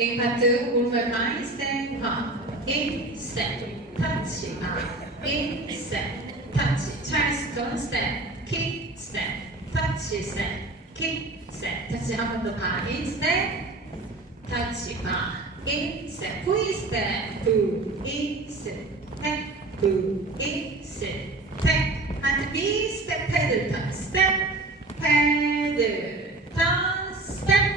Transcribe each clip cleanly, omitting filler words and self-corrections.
In part 2, movement by step 1. In step, touch, in step, touch, twice, don't step, kick, step, touch, step, kick, step. 다시 한 번 더 봐. In step, touch, in step, V step, two, in step, two, in step, and B step, pedal touch, step, pedal, touch, step,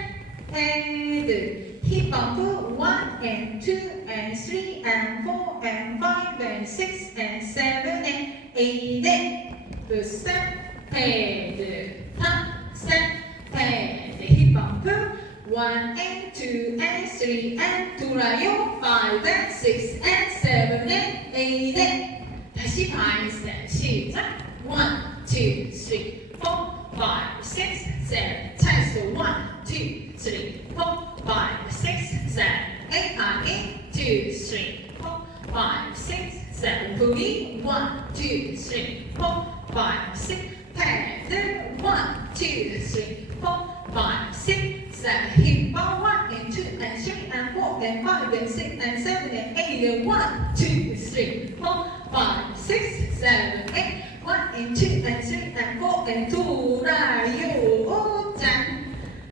pedal. Hip bump 1 and 2 and 3 and 4 and 5 and 6 and 7 and 8 and the step, pedal, top, step, pedal. Hip bump 1 and 2 and 3 and 돌아요 5 and 6 and 7 and 8 and 다시 바이스텝 시작 1, 2, 3, 4, 5, 6, 7 차이스 1, 2, 3, 4 5, 6, 7, 8, 2, 3, 4, 5, 6, 7, booty, 1, 2, 3, 4, 5, 6, pedal, 1, 2, 3, 4, 5, 6, 7, hip ball, 1 and 2 and 3 and 4 and 5 and 6 and 7 and 8 and 1, 2, 3, 4, 5, 6, 7, 8, 1 and 2 and 3 and 4 and 돌아요.